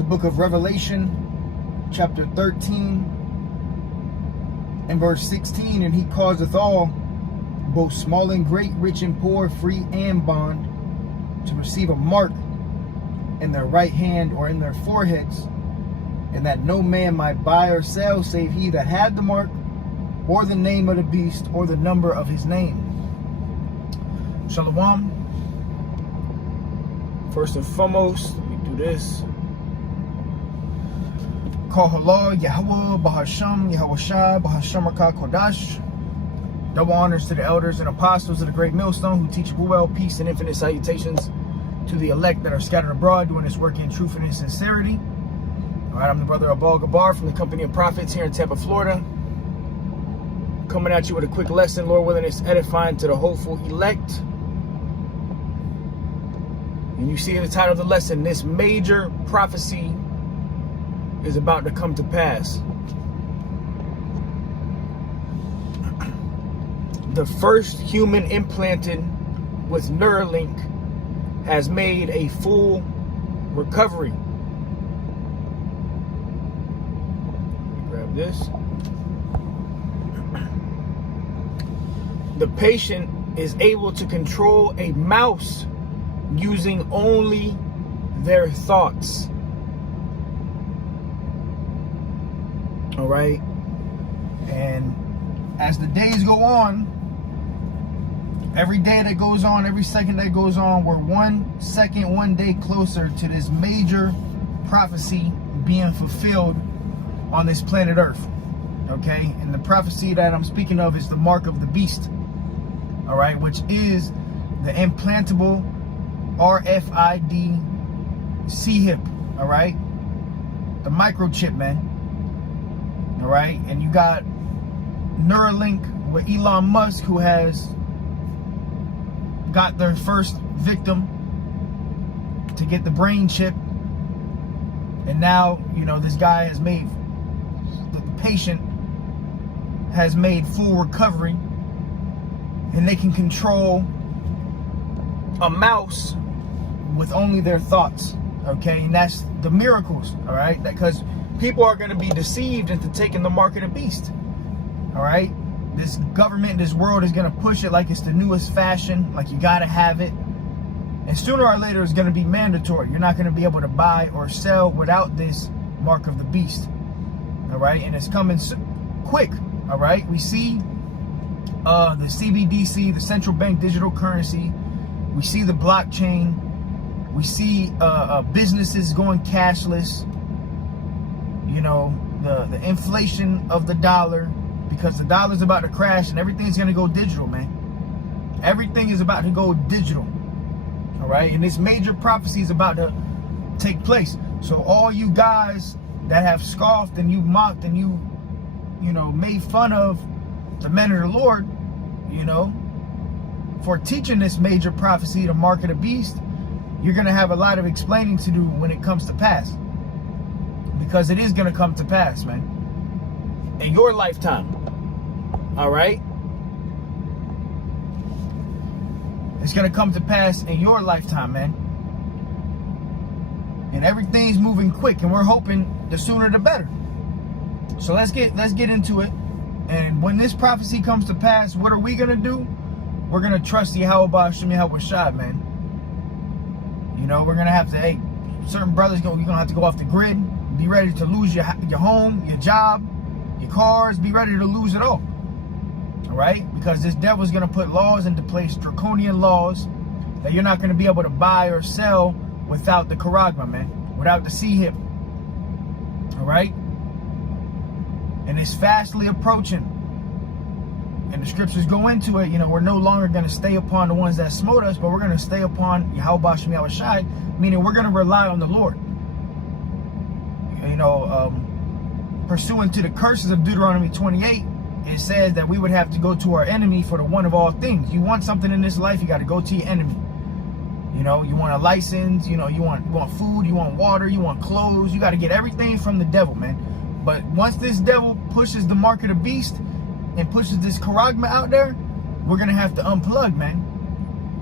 the book of Revelation, chapter 13, and verse 16. And he causeth all, both small and great, rich and poor, free and bond, to receive a mark in their right hand or in their foreheads, and that no man might buy or sell save he that had the mark, or the name of the beast, or the number of his name. Shalom. First and foremost, let me do this. Call halal, Yahweh, Bahasham, Yahweh Shai, Bahasham Rakah Kodash. Double honors to the elders and apostles of the Great Millstone who teach well, peace, and infinite salutations to the elect that are scattered abroad doing this work in truth and in sincerity. All right, I'm the brother Abal Gabar from the Company of Prophets here in Tampa, Florida. Coming at you with a quick lesson, Lord willing, it's edifying to the hopeful elect. And you see in the title of the lesson, this major prophecy is about to come to pass. The first human implanted with Neuralink has made a full recovery. Grab this. The patient is able to control a mouse using only their thoughts. All right. And as the days go on, every day that goes on, every second that goes on, we're 1 second, 1 day closer to this major prophecy being fulfilled on this planet Earth. Okay. And the prophecy that I'm speaking of is the mark of the beast. All right, which is the implantable RFID C-hip, all right? The microchip, man, all right? And you got Neuralink with Elon Musk, who has got their first victim to get the brain chip. And now, you know, this guy has made, the patient has made full recovery. And they can control a mouse with only their thoughts, okay? And that's the miracles, all right? Because people are going to be deceived into taking the mark of the beast, all right? This government, this world is going to push it like it's the newest fashion, like you got to have it. And sooner or later, it's going to be mandatory. You're not going to be able to buy or sell without this mark of the beast, all right? And it's coming quick, all right? We see the CBDC, the central bank digital currency. We see the blockchain. We see businesses going cashless. You know, the inflation of the dollar, because the dollar's about to crash and everything's going to go digital, man. Everything is about to go digital. All right. And this major prophecy is about to take place. So all you guys that have scoffed and you mocked and you know, made fun of the men of the Lord, you know, for teaching this major prophecy, the mark of the beast, you're going to have a lot of explaining to do when it comes to pass. Because it is going to come to pass, man. In your lifetime. All right? It's going to come to pass in your lifetime, man. And everything's moving quick, and we're hoping the sooner the better. So let's get into it. And when this prophecy comes to pass, what are we going to do? We're going to trust Yahweh Bahasham Yahweh Shai, man. You know, we're going to have to, hey, certain brothers, you're going to have to go off the grid. Be ready to lose your home, your job, your cars. Be ready to lose it all. All right? Because this devil's going to put laws into place, draconian laws, that you're not going to be able to buy or sell without the charagma, man. Without the C-hip. All right? And it's fastly approaching. And the scriptures go into it. You know, we're no longer going to stay upon the ones that smote us, but we're going to stay upon Yahweh Bashem Yahweh Shai, meaning we're going to rely on the Lord. You know, pursuant to the curses of Deuteronomy 28, it says that we would have to go to our enemy for the one of all things. You want something in this life, you got to go to your enemy. You know, you want a license, you know, you want food, you want water, you want clothes. You got to get everything from the devil, man. But once this devil pushes the mark of the beast and pushes this charagma out there, we're going to have to unplug, man.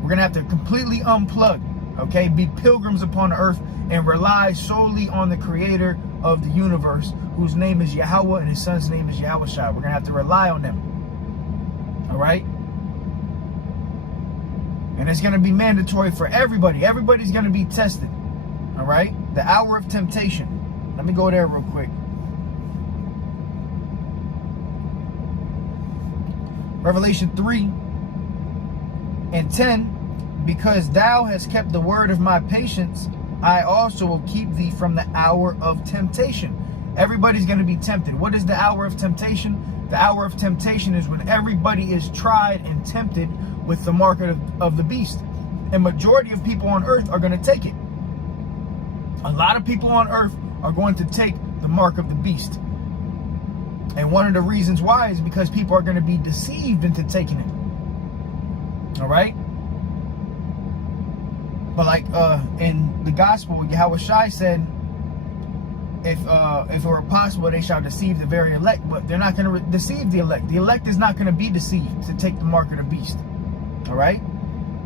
We're going to have to completely unplug, Okay, be pilgrims upon the earth and rely solely on the creator of the universe, whose name is Yahweh and his son's name is Yahushua. We're going to have to rely on them. All right? And it's going to be mandatory for everybody. Everybody's going to be tested. All right? The hour of temptation. Let me go there real quick. Revelation 3:10. Because thou hast kept the word of my patience, I also will keep thee from the hour of temptation. Everybody's going to be tempted. What is the hour of temptation? The hour of temptation is when everybody is tried and tempted with the mark of the beast. And majority of people on earth are going to take it. A lot of people on earth are going to take the mark of the beast. And one of the reasons why is because people are going to be deceived into taking it. All right? But like in the gospel, Yahushua said, if it were possible, they shall deceive the very elect. But they're not going to deceive the elect. The elect is not going to be deceived to take the mark of the beast. All right?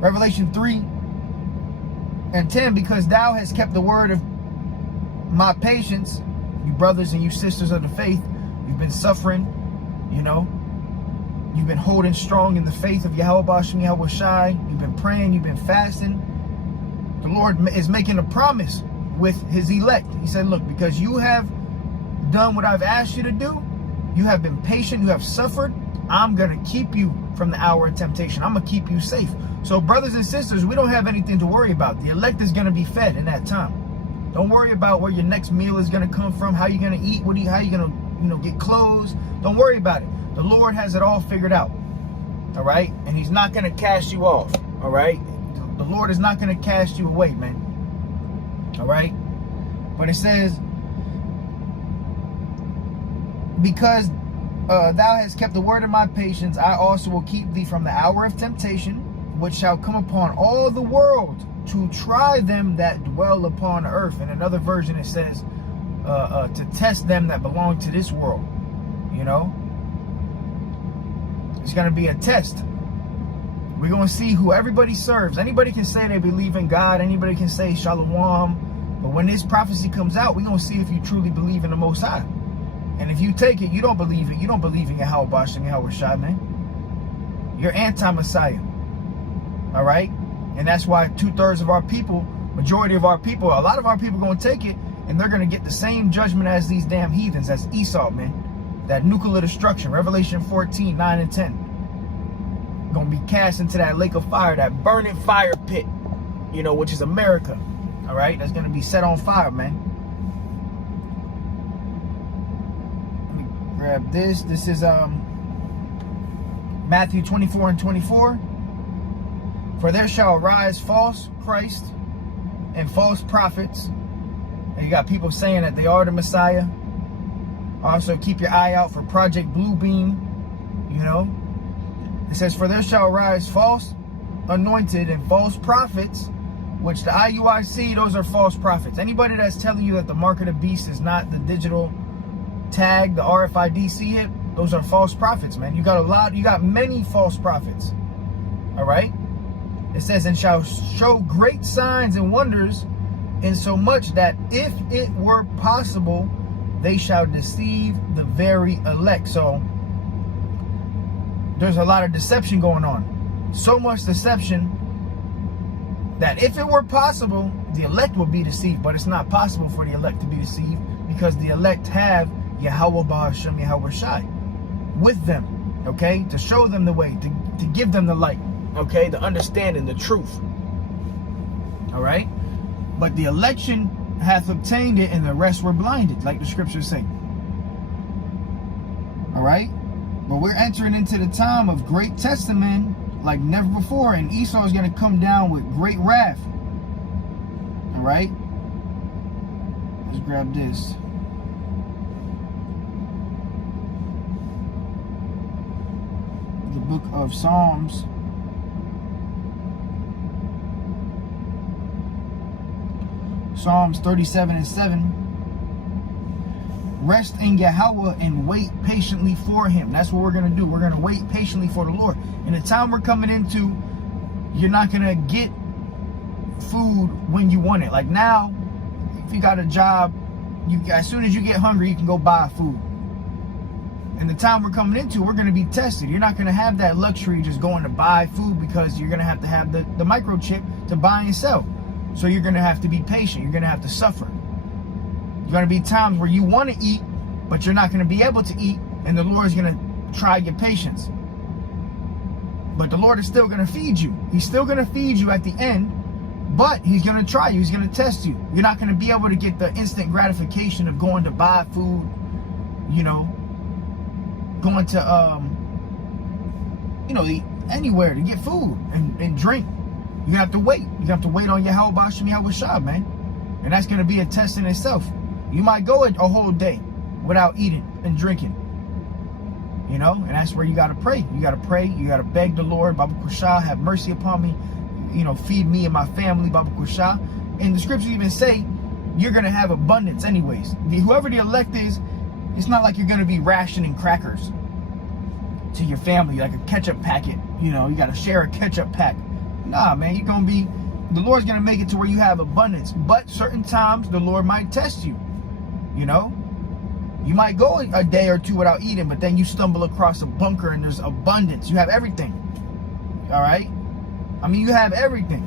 Revelation 3:10, because thou hast kept the word of my patience, you brothers and you sisters of the faith, you've been suffering, you know. You've been holding strong in the faith of Yahweh Bashem Yahushua. You've been praying, you've been fasting. The Lord is making a promise with his elect. He said, look, because you have done what I've asked you to do, you have been patient, you have suffered, I'm going to keep you from the hour of temptation. I'm going to keep you safe. So brothers and sisters, we don't have anything to worry about. The elect is going to be fed in that time. Don't worry about where your next meal is going to come from, how you're going to eat, how you're going to, get clothes. Don't worry about it. The Lord has it all figured out. All right? And he's not going to cast you off. All right? The Lord is not going to cast you away, man. All right? But it says, because thou hast kept the word of my patience, I also will keep thee from the hour of temptation, which shall come upon all the world to try them that dwell upon earth. In another version, it says, to test them that belong to this world. You know? It's going to be a test. We're going to see who everybody serves. Anybody can say they believe in God. Anybody can say Shalom. But when this prophecy comes out, we're going to see if you truly believe in the Most High. And if you take it, you don't believe it. You don't believe in Yahweh Bashem Yahushua, man. You're anti-Messiah. All right? And that's why 2/3 of our people, majority of our people, a lot of our people are going to take it, and they're going to get the same judgment as these damn heathens. That's Esau, man. That nuclear destruction. Revelation 14:9-10. Going to be cast into that lake of fire, that burning fire pit, which is America. All right? That's going to be set on fire, man. Let me grab this. This is Matthew 24:24. For there shall arise false Christ and false prophets. And you got people saying that they are the Messiah. Also, keep your eye out for Project Bluebeam, It says, for there shall arise false anointed and false prophets, which the IUIC, those are false prophets. Anybody that's telling you that the mark of the beast is not the digital tag, the RFID chip, those are false prophets, man. You got many false prophets. All right? It says, and shall show great signs and wonders, insomuch that if it were possible, they shall deceive the very elect. So there's a lot of deception going on. So much deception that if it were possible, the elect would be deceived. But it's not possible for the elect to be deceived, because the elect have Yahweh Ba'ashem Yahushua with them, okay? To show them the way, to give them the light, okay? The understanding, the truth, all right? But the election hath obtained it, and the rest were blinded, like the scriptures say. All right? But we're entering into the time of great testament like never before, and Esau is going to come down with great wrath. All right? Let's grab this. The book of Psalms. Psalms 37:7. Rest in Yahweh and wait patiently for him. That's what we're going to do. We're going to wait patiently for the Lord. In the time we're coming into, you're not going to get food when you want it. Like now, if you got a job, as soon as you get hungry, you can go buy food. And the time we're coming into, we're going to be tested. You're not going to have that luxury of just going to buy food, because you're going to have the microchip to buy and sell. So you're going to have to be patient. You're going to have to suffer. You're going to be times where you want to eat, but you're not going to be able to eat, and the Lord is going to try your patience. But the Lord is still going to feed you. He's still going to feed you at the end, but he's going to try you. He's going to test you. You're not going to be able to get the instant gratification of going to buy food, you know, going to, you know, anywhere to get food and drink. You're going to have to wait. You're going to have to wait on your Yahweh Shem Yahweh Shah, man. And that's going to be a test in itself. You might go a whole day without eating and drinking. You know, and that's where you got to pray. You got to pray. You got to beg the Lord, Baba Kusha, have mercy upon me. You know, feed me and my family, Baba Kusha. And the scriptures even say you're going to have abundance anyways. Whoever the elect is, it's not like you're going to be rationing crackers to your family, like a ketchup packet. You know, you got to share a ketchup pack. Nah, man, you're going to be, the Lord's going to make it to where you have abundance. But certain times, the Lord might test you. You know, you might go a day or two without eating, but then you stumble across a bunker and there's abundance. You have everything. All right? I mean, you have everything.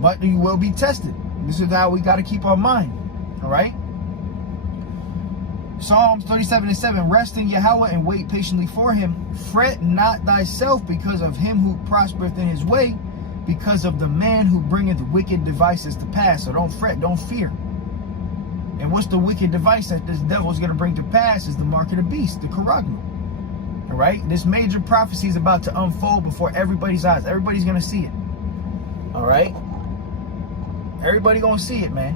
But you will be tested. This is how we got to keep our mind. All right? Psalms 37:7, rest in Yahweh and wait patiently for him. Fret not thyself because of him who prospereth in his way, because of the man who bringeth wicked devices to pass. So don't fret, don't fear. And what's the wicked device that this devil is going to bring to pass is the mark of the beast, the Charagma. All right? This major prophecy is about to unfold before everybody's eyes. Everybody's going to see it. All right? Everybody going to see it, man.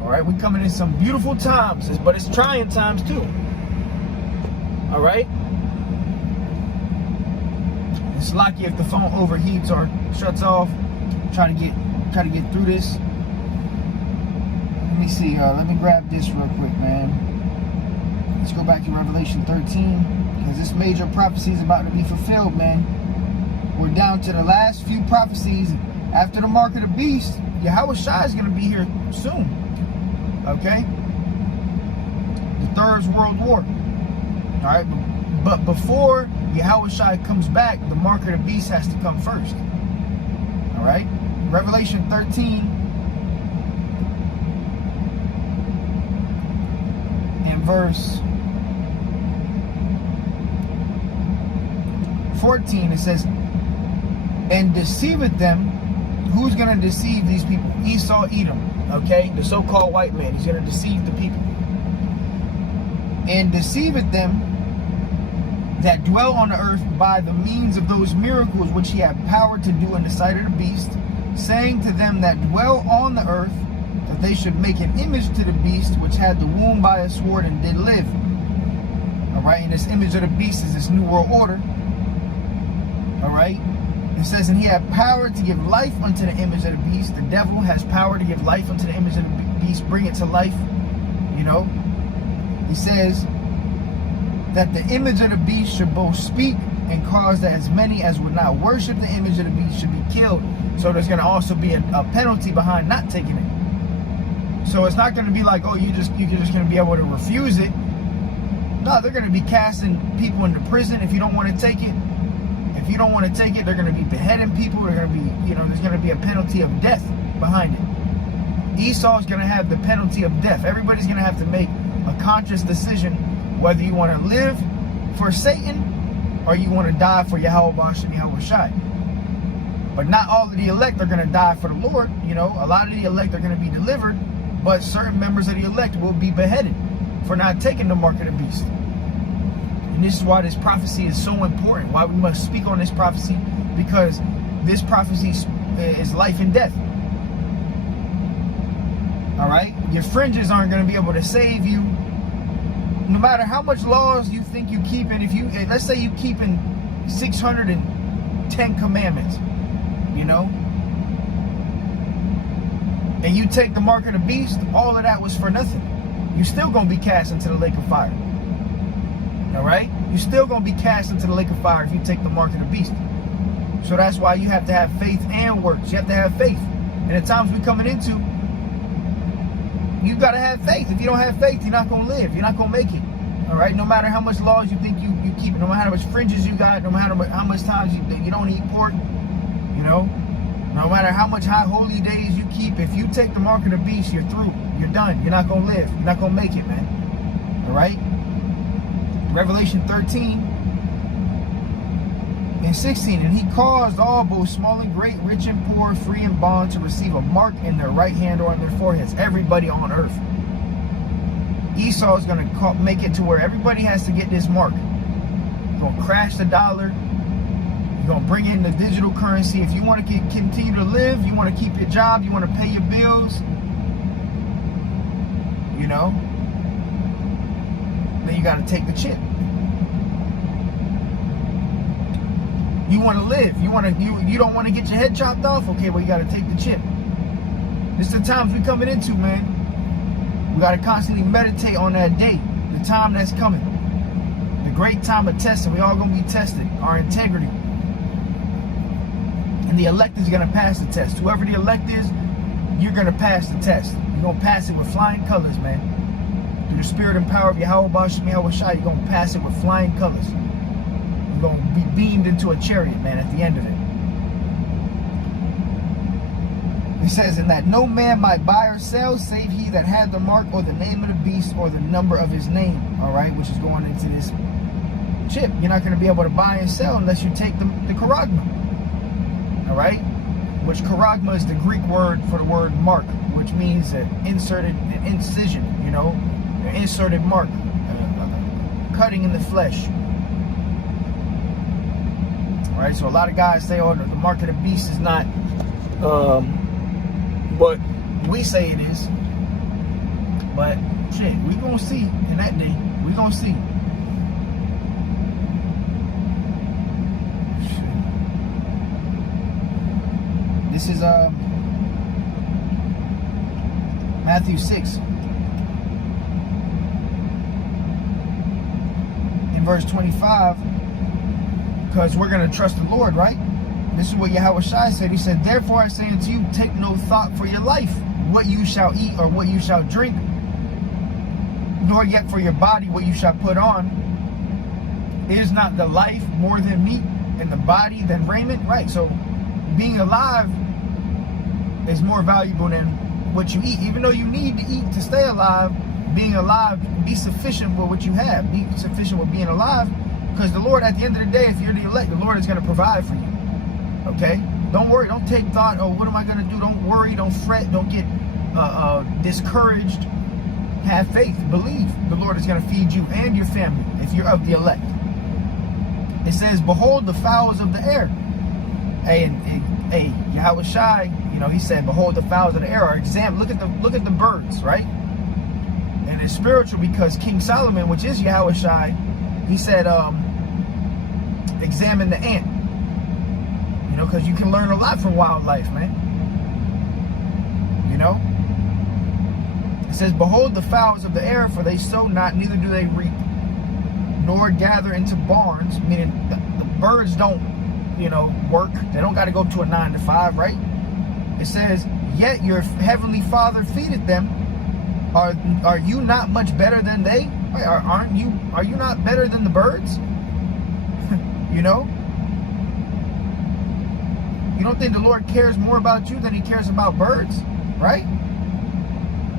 All right? We're coming in some beautiful times, but it's trying times too. All right? It's lucky if the phone overheats or shuts off. Try to get through this. Let me see. Let me grab this real quick, man. Let's go back to Revelation 13, because this major prophecy is about to be fulfilled, man. We're down to the last few prophecies. After the mark of the beast, Yahweh Shai is going to be here soon. Okay? The Third World War. All right? But before Yahweh Shai comes back, the mark of the beast has to come first. All right? Revelation 13 and verse 14, it says, and deceiveth them. Who's going to deceive these people? Esau, Edom. Okay? The so-called white man. He's going to deceive the people. And deceiveth them that dwell on the earth by the means of those miracles which he had power to do in the sight of the beast, saying to them that dwell on the earth, that they should make an image to the beast, which had the wound by a sword and did live. All right, and this image of the beast is this new world order. All right, it says, and he had power to give life unto the image of the beast. The devil has power to give life unto the image of the beast, bring it to life. You know, he says that the image of the beast should both speak and cause that as many as would not worship the image of the beast should be killed. So there's going to also be a penalty behind not taking it. So it's not going to be like, oh, you're just going to be able to refuse it. No, they're going to be casting people into prison if you don't want to take it. If you don't want to take it, they're going to be beheading people. They're going to be, you know, there's going to be a penalty of death behind it. Esau is going to have the penalty of death. Everybody's going to have to make a conscious decision whether you want to live for Satan or you want to die for Yahweh Shem Yahweh Shai. But not all of the elect are going to die for the Lord. You know, a lot of the elect are going to be delivered, but certain members of the elect will be beheaded for not taking the mark of the beast. And this is why this prophecy is so important, why we must speak on this prophecy, because this prophecy is life and death. All right? Your fringes aren't going to be able to save you. No matter how much laws you think you keeping, if you, let's say you keeping 610 commandments, you know, and you take the mark of the beast, all of that was for nothing. You're still going to be cast into the lake of fire. All right? You're still going to be cast into the lake of fire if you take the mark of the beast. So that's why you have to have faith and works. You have to have faith. And the times we're coming into, you've got to have faith. If you don't have faith, you're not going to live. You're not going to make it. All right? No matter how much laws you think you keep, no matter how much fringes you got, no matter how much times you don't eat pork, you know, no matter how much high holy days you keep, if you take the mark of the beast, you're through. You're done. You're not going to live. You're not going to make it, man. All right? Revelation 13 and 16. And he caused all, both small and great, rich and poor, free and bond, to receive a mark in their right hand or on their foreheads. Everybody on earth. Esau is going to make it to where everybody has to get this mark. You're going to crash the dollar. You're going to bring in the digital currency. If you want to continue to live, you want to keep your job, you want to pay your bills, you know, then you got to take the chip. You want to live. You don't want to get your head chopped off? Okay, well, you got to take the chip. This is the times we're coming into, man. We got to constantly meditate on that day, the time that's coming. The great time of testing. We all going to be tested. Our integrity. And the elect is going to pass the test. Whoever the elect is, you're going to pass the test. You're going to pass it with flying colors, man. Through the spirit and power of Yahweh Bashim Yahweh Shai, you're going to pass it with flying colors. You're going to be beamed into a chariot, man, at the end of it. He says, and that no man might buy or sell, save he that had the mark or the name of the beast or the number of his name. All right, which is going into this chip. You're not going to be able to buy and sell unless you take the charagma. All right, which charagma is the Greek word for the word mark, which means an incision, you know, an inserted mark, cutting in the flesh. All right, so a lot of guys say, oh, the mark of the beast is not what we say it is. But shit, we gonna see in that day. We gonna see. This is Matthew 6 in verse 25, because we're going to trust the Lord, right? This is what Yahweh Shai said. He said, therefore I say unto you, take no thought for your life, what you shall eat or what you shall drink, nor yet for your body what you shall put on. Is not the life more than meat, and the body than raiment? Right, so being alive is more valuable than what you eat. Even though you need to eat to stay alive, being alive, be sufficient with what you have. Be sufficient with being alive, because the Lord, at the end of the day, if you're the elect, the Lord is going to provide for you. Okay? Don't worry. Don't take thought, oh, what am I going to do? Don't worry. Don't fret. Don't get discouraged. Have faith. Believe the Lord is going to feed you and your family if you're of the elect. It says, behold the fowls of the air. Hey, Yahweh Shai, you know, he said, behold the fowls of the air are examined. Look at the birds, right? And it's spiritual because King Solomon, which is Yahweh Shai, he said, examine the ant. You know, because you can learn a lot from wildlife, man. You know? It says, behold the fowls of the air, for they sow not, neither do they reap, nor gather into barns. Meaning the birds don't, you know, work. They don't got to go to a 9 to 5, right? It says, yet your heavenly Father feedeth them. Are you not much better than they? Are you not better than the birds? You know? You don't think the Lord cares more about you than he cares about birds, right?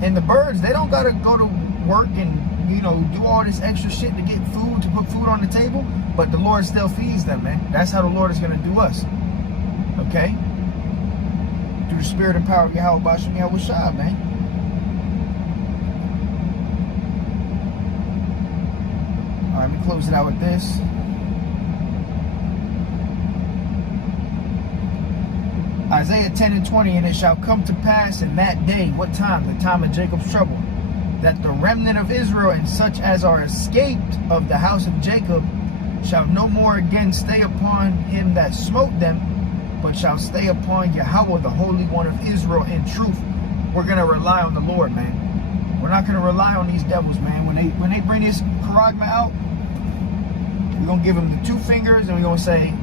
And the birds, they don't got to go to work and, you know, do all this extra shit to get food, to put food on the table, but the Lord still feeds them, man. That's how the Lord is going to do us. Okay? Through the spirit and power of Yahweh Bashim Yahweh Shai, man. All right, let me close it out with this. Isaiah 10 and 20, and it shall come to pass in that day, what time? The time of Jacob's trouble, that the remnant of Israel and such as are escaped of the house of Jacob shall no more again stay upon him that smote them, but shall stay upon Yahweh, the Holy One of Israel, in truth. We're going to rely on the Lord, man. We're not going to rely on these devils, man. When they bring this charagma out, we're going to give them the 2 fingers and we're going to say,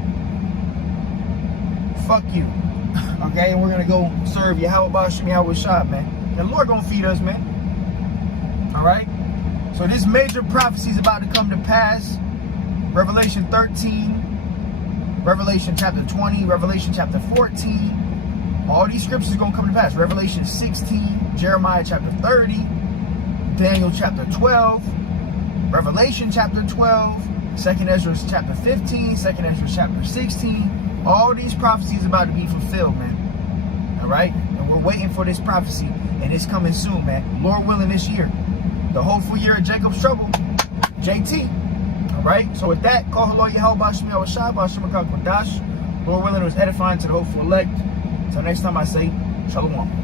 fuck you. Okay, and we're gonna go serve Yahweh Bashim Yahweh Shah, man. And the Lord gonna feed us, man. Alright? So this major prophecy is about to come to pass. Revelation 13, Revelation chapter 20, Revelation chapter 14. All these scriptures are gonna come to pass. Revelation 16, Jeremiah chapter 30, Daniel chapter 12, Revelation chapter 12, 2nd Ezra chapter 15, 2nd Ezra chapter 16. All these prophecies about to be fulfilled, man. Alright? And we're waiting for this prophecy. And it's coming soon, man. Lord willing, this year. The hopeful year of Jacob's trouble. JT. Alright? So with that, call hello Yahweh Bashim Yahweh Shah Bashim Kodash. Lord willing, it was edifying to the hopeful elect. Until next time I say, Shalom.